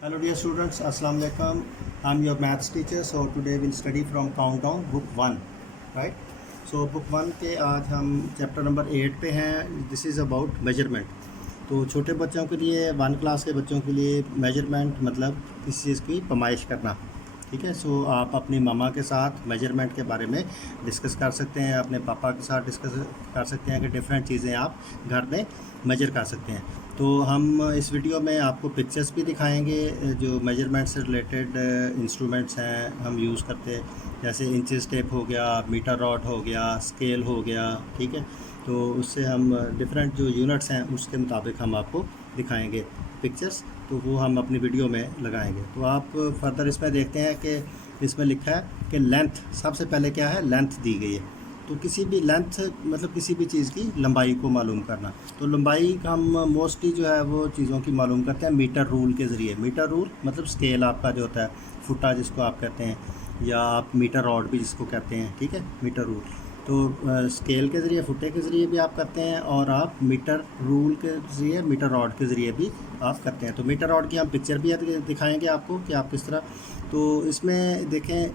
Hello dear students, Assalamu alaikum. I'm your maths teacher. So today we'll study from Countdown book 1, right? So book 1 के आज हम chapter number 8 पे हैं. This is about measurement. तो छोटे बच्चों के लिए 1 क्लास के बच्चों के लिए मेजरमेंट मतलब किसी चीज़ की पैमाइश करना. ठीक है. सो आप अपनी मामा के साथ मेजरमेंट के बारे में डिस्कस कर सकते हैं, अपने पापा के साथ डिस्कस कर सकते हैं कि डिफरेंट चीज़ें आप घर में मेजर कर सकते हैं. तो हम इस वीडियो में आपको पिक्चर्स भी दिखाएंगे जो मेजरमेंट से रिलेटेड इंस्ट्रूमेंट्स हैं हम यूज़ करते हैं, जैसे इंचेस टेप हो गया, मीटर रॉड हो गया, स्केल हो गया. ठीक है. तो उससे हम डिफरेंट जो यूनिट्स हैं उसके मुताबिक हम आपको दिखाएंगे पिक्चर्स. तो वो हम अपनी वीडियो में लगाएंगे. तो आप फर्दर इसमें देखते हैं कि इसमें लिखा है कि लेंथ, सबसे पहले क्या है, लेंथ दी गई है. तो किसी भी लेंथ मतलब किसी भी चीज़ की लंबाई को मालूम करना. तो लंबाई का हम मोस्टली जो है वो चीज़ों की मालूम करते हैं मीटर रूल के ज़रिए. मीटर रूल मतलब स्केल आपका जो होता है, फुटा जिसको आप कहते हैं, या आप मीटर रॉड भी जिसको कहते हैं. ठीक है, मीटर रूल. तो स्केल के ज़रिए, फुटे के ज़रिए भी आप करते हैं, और आप मीटर रूल के ज़रिए, मीटर रॉड के ज़रिए भी आप करते हैं. तो मीटर रॉड की हम पिक्चर भी दिखाएंगे आपको कि आप किस तरह. तो इसमें देखें,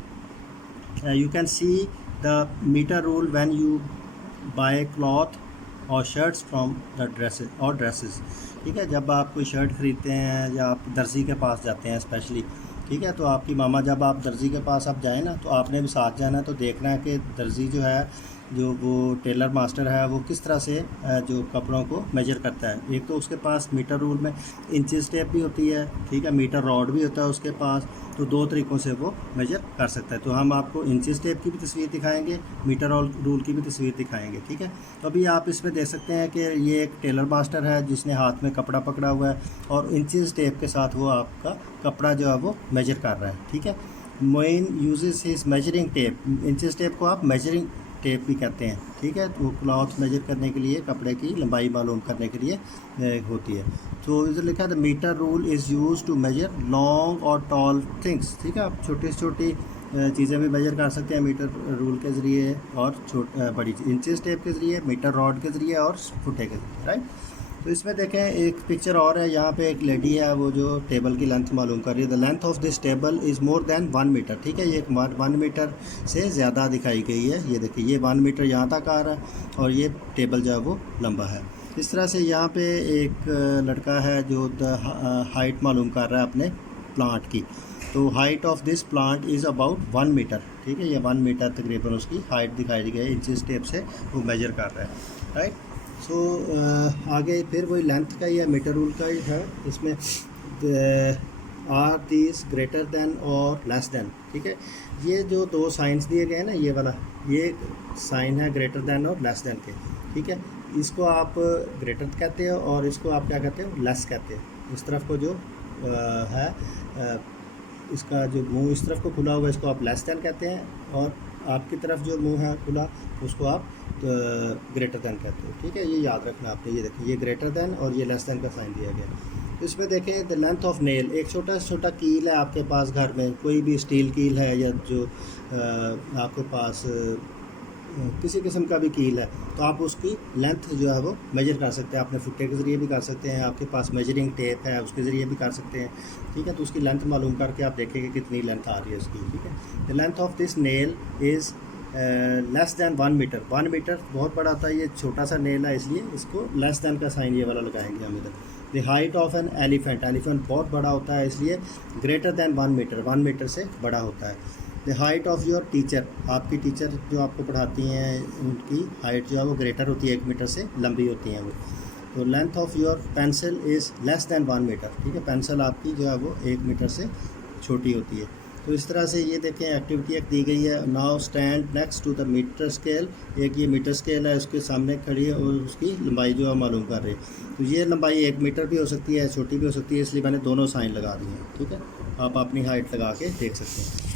you can see the metre rule when you buy cloth और शर्ट्स फ्रॉम द ड्रेसेस. ठीक है. जब आप कोई शर्ट ख़रीदते हैं या आप दर्जी के पास जाते हैं स्पेशली, ठीक है, तो आपकी मामा, जब आप दर्जी के पास आप जाएँ ना, तो आपने भी साथ जाना है. तो देखना है कि दर्जी जो है, जो वो टेलर मास्टर है, वो किस तरह से जो कपड़ों को मेजर करता है. एक तो उसके पास मीटर रूल में इंचेस टेप भी होती है, ठीक है, मीटर रॉड भी होता है उसके पास. तो दो तरीक़ों से वो मेजर कर सकता है. तो हम आपको इंचेस टेप की भी तस्वीर दिखाएंगे, मीटर रूल की भी तस्वीर दिखाएंगे. ठीक है. तो अभी आप इसमें देख सकते हैं कि ये एक टेलर मास्टर है जिसने हाथ में कपड़ा पकड़ा हुआ है, और इंचेस टेप के साथ वो आपका कपड़ा जो है वो मेजर कर रहा है. ठीक है. Moin uses his measuring tape. Inches tape को आप मेजरिंग टेप भी कहते हैं. ठीक है. तो क्लॉथ मेजर करने के लिए, कपड़े की लंबाई मालूम करने के लिए होती है. तो इधर लिखा है the metre rule is use to measure long और टॉल थिंग्स. ठीक है. आप छोटी से छोटी चीज़ें भी मेजर कर सकते हैं मीटर रूल के ज़रिए, और बड़ी इंचेस टेप के ज़रिए, मीटर रॉड के ज़रिए, और फुटे के ज़रिए. राइट. तो इसमें देखें एक पिक्चर और है. यहाँ पे एक लेडी है, वो जो टेबल की लेंथ मालूम कर रही है. The length of this table is more than 1 metre. ठीक है. ये 1 मीटर से ज़्यादा दिखाई गई है. ये देखिए, ये 1 मीटर यहाँ तक आ रहा है, और ये टेबल जो है वो लंबा है. इस तरह से यहाँ पे एक लड़का है जो हाइट मालूम कर रहा है अपने प्लांट की. तो height of this plant is about 1 metre. ठीक है. ये 1 मीटर तकरीबन उसकी हाइट दिखाई गई है. इंचेस टेप से वो मेजर कर रहा है. राइट. सो आगे फिर वही लेंथ का ही है, मीटर रूल का ही है. इसमें आर दीज ग्रेटर देन और लेस देन. ठीक है. ये जो दो साइंस दिए गए हैं ना, ये वाला, ये साइन है ग्रेटर देन और लेस देन के. ठीक है. इसको आप ग्रेटर कहते हो, और इसको आप क्या कहते हो, लेस कहते हो. इस तरफ को जो है, इसका जो मुंह इस तरफ को खुला हुआ है, इसको आप लेस देन कहते हैं, और आपकी तरफ जो मुंह है खुला, उसको आप ग्रेटर देन कहते हो. ठीक है. ये याद रखना आपने. ये देखिए, ये ग्रेटर देन और ये लेस देन का साइन दिया गया. तो इसमें देखें द लेंथ ऑफ नेल. एक छोटा से छोटा कील है आपके पास घर में, कोई भी स्टील कील है, या जो आपके पास किसी किस्म का भी कील है, तो आप उसकी लेंथ जो है वो मेजर कर सकते हैं. अपने फुट्टे के ज़रिए भी कर सकते हैं, आपके पास मेजरिंग टेप है उसके ज़रिए भी कर सकते हैं. ठीक है. तो उसकी लेंथ मालूम करके आप देखेंगे कितनी लेंथ आ रही है उसकी. ठीक है. The length of this nail is less than 1 metre. 1 metre बहुत बड़ा होता है, ये छोटा सा नेल है, इसलिए इसको लेस दैन का साइन ये वाला लगाएंगे हम इधर. The height of an elephant. Elephant बहुत बड़ा होता है, इसलिए ग्रेटर दैन 1 मीटर, 1 मीटर से बड़ा होता है. The height of your teacher. आपकी टीचर जो आपको पढ़ाती हैं, उनकी हाइट जो है वो ग्रेटर होती है, 1 मीटर से लंबी होती हैं वो. तो length of your pencil is less than 1 metre. ठीक है. पेंसिल आपकी जो है वो 1 मीटर से छोटी होती है. तो इस तरह से ये देखें एक्टिविटी एक दी गई है. Now stand next to the metre scale. एक ये मीटर स्केल है, उसके सामने खड़ी है, और उसकी लंबाई जो है मालूम कर रही है. तो ये लंबाई 1 मीटर भी हो सकती है, छोटी भी हो सकती है, इसलिए मैंने दोनों साइन लगा दी हैं. ठीक है. आप अपनी हाइट लगा के देख सकते हैं.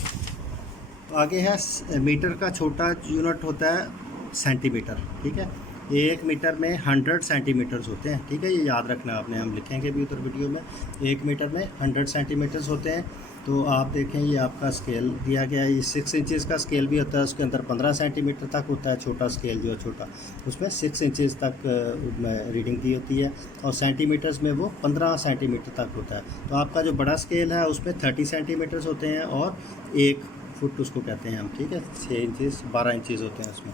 आगे है मीटर का छोटा यूनिट होता है सेंटीमीटर. ठीक है. 1 मीटर में 100 सेंटीमीटर्स होते हैं. ठीक है. ये याद रखना आपने, हम लिखेंगे भी उधर वीडियो में. 1 मीटर में 100 सेंटीमीटर्स होते हैं. तो आप देखें ये आपका स्केल दिया गया है, ये 6 इंचज़ का स्केल भी होता है, उसके अंदर 15 सेंटीमीटर तक होता है छोटा स्केल जो है छोटा, उसमें 6 इंचज़ तक रीडिंग दी होती है, और सेंटीमीटर्स में वो 15 सेंटीमीटर तक होता है। तो आपका जो बड़ा स्केल है उसमें 30 सेंटीमीटर्स होते हैं और 1 फुट उसको कहते हैं हम, ठीक है, 6 इंचज़ 12 इंचज़ होते हैं उसमें।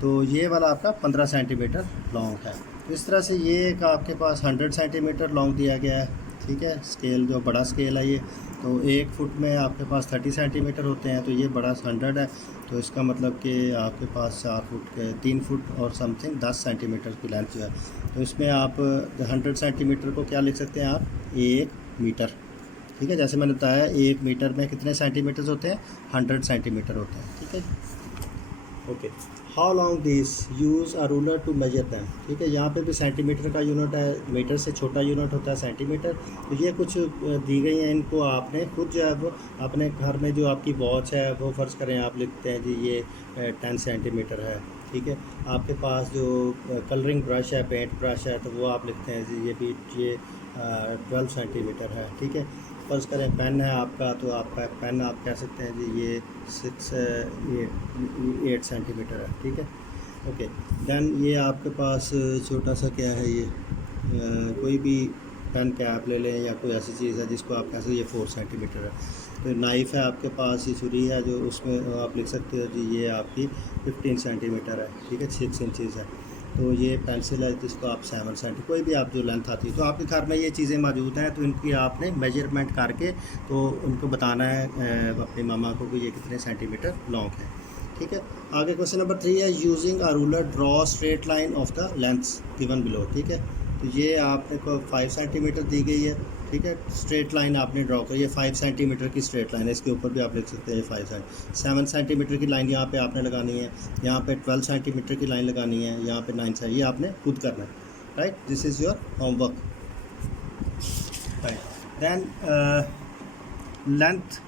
तो ये वाला आपका 15 सेंटीमीटर लॉन्ग है। इस तरह से ये एक आपके पास 100 सेंटीमीटर लॉन्ग दिया गया है, ठीक है, स्केल जो बड़ा स्केल है ये। तो 1 फुट में आपके पास 30 सेंटीमीटर होते हैं, तो ये बड़ा 100 है, तो इसका मतलब कि आपके पास 4 फुट के 3 फुट और समथिंग 10 सेंटीमीटर की लेंथ जो है। तो इसमें आप 100 सेंटीमीटर को क्या लिख सकते हैं आप, 1 मीटर, ठीक है। जैसे मैंने बताया 1 मीटर में कितने सेंटीमीटर्स होते हैं, 100 सेंटीमीटर होते हैं, ठीक है। Okay, how long this use a ruler to measure them, ठीक है। यहाँ पे भी सेंटीमीटर का यूनिट है, मीटर से छोटा यूनिट होता है सेंटीमीटर। तो ये कुछ दी गई हैं, इनको आपने खुद जो है वो अपने घर में जो आपकी वॉच है वो फ़र्ज़ करें आप लिखते हैं जी ये 10 सेंटीमीटर है, ठीक है। आपके पास जो कलरिंग ब्रश है, पेंट ब्रश है, तो वो आप लिखते हैं जी ये भी ये 12 सेंटीमीटर है, ठीक है। फ़र्ज़ करें पेन है आपका, तो आपका पेन आप कह सकते हैं जी ये 8 सेंटीमीटर है, ठीक है। ओके, दैन ये आपके पास छोटा सा क्या है ये कोई भी पेन कैप ले लें या कोई ऐसी चीज़ है जिसको आप कह सकते ये 4 सेंटीमीटर है। तो नाइफ़ है आपके पास, ये छुरी है जो उसमें आप लिख सकते हो जी ये आपकी 15 सेंटीमीटर है, ठीक है, 6 इंचज़ है। तो ये पेंसिल है जिसको आप 7 सेंटी, कोई भी आप जो लेंथ आती है, तो आपके घर में ये चीज़ें मौजूद हैं, तो इनकी आपने मेजरमेंट करके तो उनको बताना है अपनी मामा को कि ये कितने सेंटीमीटर लॉन्ग है, ठीक है। आगे क्वेश्चन नंबर 3 है, using a ruler draw straight line of the lengths given below, ठीक है। तो ये आपने को 5 सेंटीमीटर दी गई है, ठीक है, स्ट्रेट लाइन आपने ड्रॉ करी है, 5 सेंटीमीटर की स्ट्रेट लाइन है, इसके ऊपर भी आप लिख सकते हैं 7 सेंटीमीटर की लाइन यहाँ पे आपने लगानी है, यहाँ पे 12 सेंटीमीटर की लाइन लगानी है, यहाँ पे 9 सेंटीमीटर, ये आपने खुद करना है, right, this is your homework, right. Then length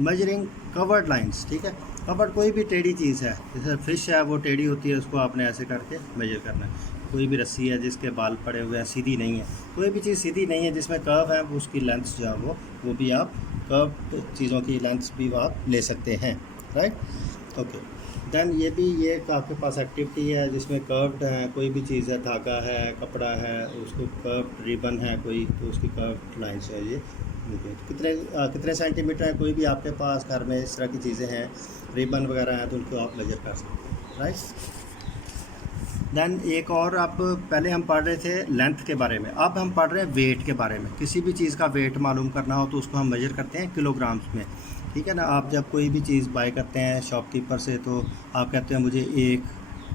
measuring covered lines, ठीक है। कवर्ड कोई भी टेढ़ी चीज़ है, जैसे फिश है वो टेढ़ी होती है, उसको आपने ऐसे करके मेजर करना है। कोई भी रस्सी है जिसके बाल पड़े हुए हैं, सीधी नहीं है, कोई भी चीज़ सीधी नहीं है जिसमें कर्व है, उसकी लेंथ्स जो है वो भी आप कर्व चीज़ों की लेंथ्स भी आप ले सकते हैं, राइट। ओके, दैन ये भी ये आपके पास एक्टिविटी है जिसमें कर्व्ड है, कोई भी चीज़ है, धागा है, कपड़ा है, उसको कर्व्ड रिबन है कोई, तो उसकी कर्व्ड लाइन्स है ये, कितने सेंटीमीटर है, कोई भी आपके पास घर में इस तरह की चीज़ें हैं, रिबन वगैरह हैं, तो उनको आप मेजर कर सकते हैं, राइट। दैन एक और, आप पहले हम पढ़ रहे थे लेंथ के बारे में, अब हम पढ़ रहे हैं वेट के बारे में। किसी भी चीज़ का वेट मालूम करना हो तो उसको हम मेजर करते हैं किलोग्राम्स में, ठीक है ना। आप जब कोई भी चीज़ बाय करते हैं शॉपकीपर से, तो आप कहते हैं मुझे 1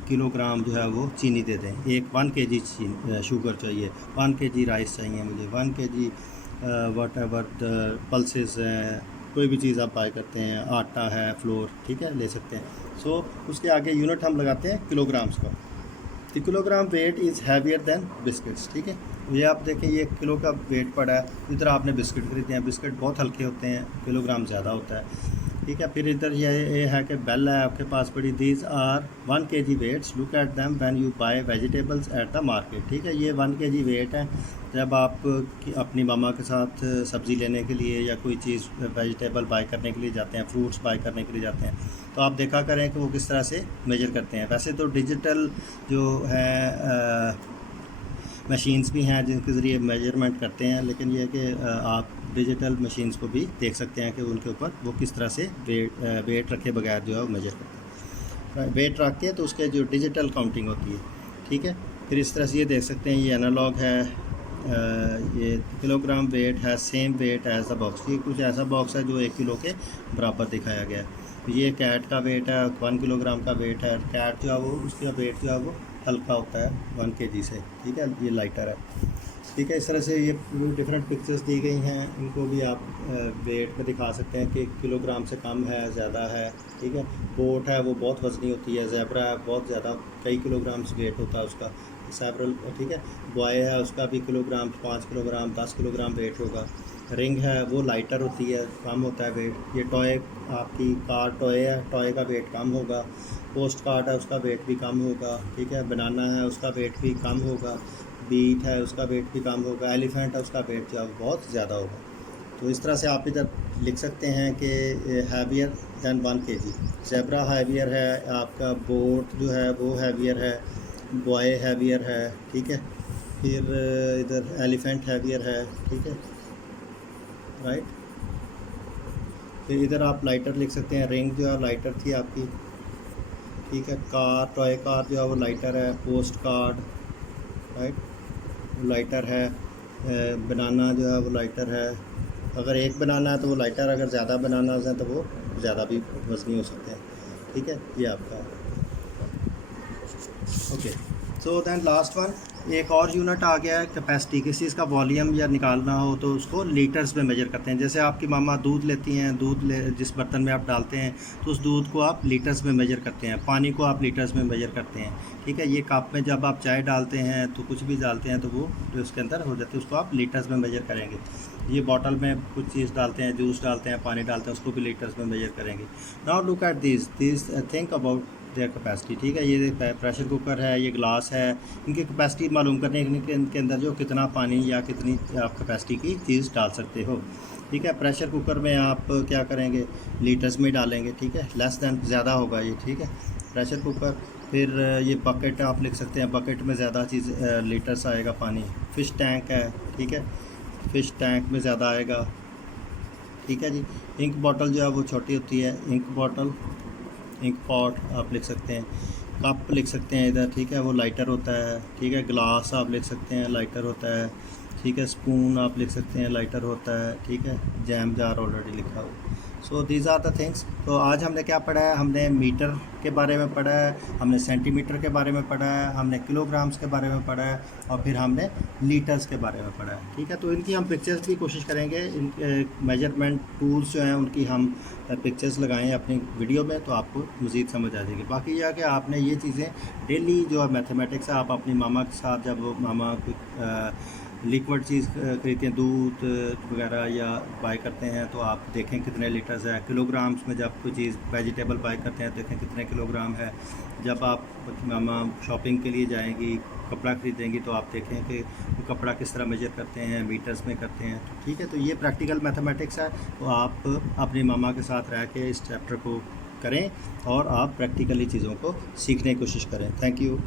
किलोग्राम जो है वो चीनी दे दें, 1 kg शुगर चाहिए, 1 kg राइस चाहिए मुझे, 1 kg what ever the pulses हैं, कोई भी चीज़ आप बाय करते हैं, आटा है, फ्लोर, ठीक है, ले सकते हैं। सो उसके आगे यूनिट हम लगाते हैं किलोग्राम्स का। The kilogram weight is heavier than biscuits, ठीक है। ये आप देखें ये किलो का वेट पड़ा है, इधर आपने बिस्किट खरीदे हैं, बिस्किट बहुत हल्के होते हैं, किलोग्राम ज़्यादा होता है, ठीक है। फिर इधर ये है कि बेल है आपके पास पड़ी, these are 1 kg weights, look at them when you buy vegetables at the market, ठीक है। ये 1 kg वेट है, जब आप अपनी मामा के साथ सब्ज़ी लेने के लिए या कोई चीज़ वेजिटेबल बाय करने के लिए जाते हैं, फ्रूट्स बाय करने के लिए जाते हैं, तो आप देखा करें कि वो किस तरह से मेजर करते हैं। वैसे तो डिजिटल जो है मशीन्स भी हैं जिनके ज़रिए मेजरमेंट करते हैं, लेकिन यह कि आप डिजिटल मशीन्स को भी देख सकते हैं कि उनके ऊपर वो किस तरह से वेट रखे बगैर जो है वो मेजर करते हैं। वेट रख के तो उसके जो डिजिटल काउंटिंग होती है, ठीक है। फिर इस तरह से ये देख सकते हैं, ये एनालॉग है, ये किलोग्राम वेट है, same weight as the box, ये कुछ ऐसा बॉक्स है जो 1 किलो के बराबर दिखाया गया है। ये कैट का वेट है, 1 किलोग्राम का वेट है, कैट जो है वो उसका वेट जो है वो हल्का होता है 1 kg से, ठीक है, ये लाइटर है, ठीक है। इस तरह से ये डिफरेंट पिक्चर्स दी गई हैं, इनको भी आप वेट में दिखा सकते हैं कि किलोग्राम से कम है, ज़्यादा है, ठीक है। बोट है वो बहुत वज़नी होती है, ज़ेब्रा है बहुत ज़्यादा, कई किलोग्राम्स वेट होता है उसका, सेवरल, ठीक है। बॉय है उसका भी किलोग्राम, 5 किलोग्राम 10 किलोग्राम वेट होगा। रिंग है वो लाइटर होती है, कम होता है वेट। ये टॉय आपकी कार टॉय है, टॉय का वेट कम होगा। पोस्ट कार्ड है उसका वेट भी कम होगा, ठीक है। बनाना है उसका वेट भी कम होगा। बीट है उसका वेट भी कम होगा। एलिफेंट है उसका वेट जो है बहुत ज़्यादा होगा, तो इस तरह से आप इधर लिख सकते हैं कि heavier than 1 kg। Zebra heavier है, आपका बोट जो है वो हैवियर है, बॉय हैवियर है, ठीक है। फिर इधर एलिफेंट हैवियर है, ठीक है, राइट। फिर इधर आप लाइटर लिख सकते हैं, रिंग जो है लाइटर थी आपकी, ठीक है। कार, टॉय कार जो है वो लाइटर है, पोस्ट कार्ड, राइट, वो लाइटर है। बनाना जो है वो लाइटर है, अगर एक बनाना है तो वो लाइटर, अगर ज़्यादा बनाना है तो वो ज़्यादा भी वज़नी हो सकते हैं, ठीक है। ये आपका okay. So then last one, एक और यूनिट आ गया है कैपेसिटी। किसी चीज़ का वॉल्यूम या निकालना हो तो उसको लीटर्स में मेजर करते हैं। जैसे आपकी मामा दूध लेती हैं, जिस बर्तन में आप डालते हैं तो उस दूध को आप लीटर्स में मेजर करते हैं, पानी को आप लीटर्स में मेजर करते हैं, ठीक है। ये कप में जब आप चाय डालते हैं तो कुछ भी डालते हैं तो वो जो उसके अंदर हो जाती है उसको आप लीटर्स में मेजर करेंगे। ये बॉटल में कुछ चीज़ डालते हैं, जूस डालते हैं, पानी डालते हैं, उसको भी लीटर्स में मेजर करेंगे। Now look at this think about their capacity, ठीक है। ये प्रेशर कुकर है, ये ग्लास है, इनकी कैपेसिटी मालूम करने के इनके अंदर जो कितना पानी या कितनी आप कैपेसिटी की चीज़ डाल सकते हो, ठीक है। प्रेशर कुकर में आप क्या करेंगे, लीटर्स में डालेंगे, ठीक है। लेस दैन ज़्यादा होगा ये, ठीक है, प्रेशर कुकर। फिर ये बकेट आप लिख सकते हैं, बकेट में ज़्यादा चीज़ लीटर्स आएगा पानी। फ़िश टैंक है, ठीक है, फ़िश टैंक में ज़्यादा आएगा, ठीक है जी। इंक बॉटल जो है वो छोटी होती है, इंक बॉटल, इंक पॉट आप लिख सकते हैं। कप लिख सकते हैं इधर, ठीक है, वो लाइटर होता है, ठीक है। ग्लास आप लिख सकते हैं, लाइटर होता है, ठीक है। स्पून आप लिख सकते हैं, लाइटर होता है, ठीक है। जैम जार ऑलरेडी लिखा हो। So these are the things. तो आज हमने क्या पढ़ा है, हमने मीटर के बारे में पढ़ा है, हमने सेंटीमीटर के बारे में पढ़ा है, हमने किलोग्राम्स के बारे में पढ़ा है, और फिर हमने लीटर्स के बारे में पढ़ा है, ठीक है। तो इनकी हम पिक्चर्स की कोशिश करेंगे, इन मेजरमेंट टूल्स जो हैं उनकी हम पिक्चर्स लगाएं अपनी वीडियो में, तो आपको मज़ीद समझ आ जाएगी। बाकी यह कि आपने ये चीज़ें डेली जो मैथमेटिक्स है आप अपनी मामा के साथ, जब मामा लिक्विड चीज़ खरीदते हैं, दूध वगैरह या बाय करते हैं, तो आप देखें कितने लीटर्स है। किलोग्राम्स में जब कोई चीज़ वेजिटेबल बाय करते हैं देखें कितने किलोग्राम है। जब आप मामा शॉपिंग के लिए जाएंगी, कपड़ा ख़रीदेंगी, तो आप देखें कि वो कपड़ा किस तरह मेजर करते हैं, मीटर्स में करते हैं, तो ठीक है। तो ये प्रैक्टिकल मैथमेटिक्स है, तो आप अपनी मामा के साथ रह के इस चैप्टर को करें और आप प्रैक्टिकली चीज़ों को सीखने की कोशिश करें। Thank you.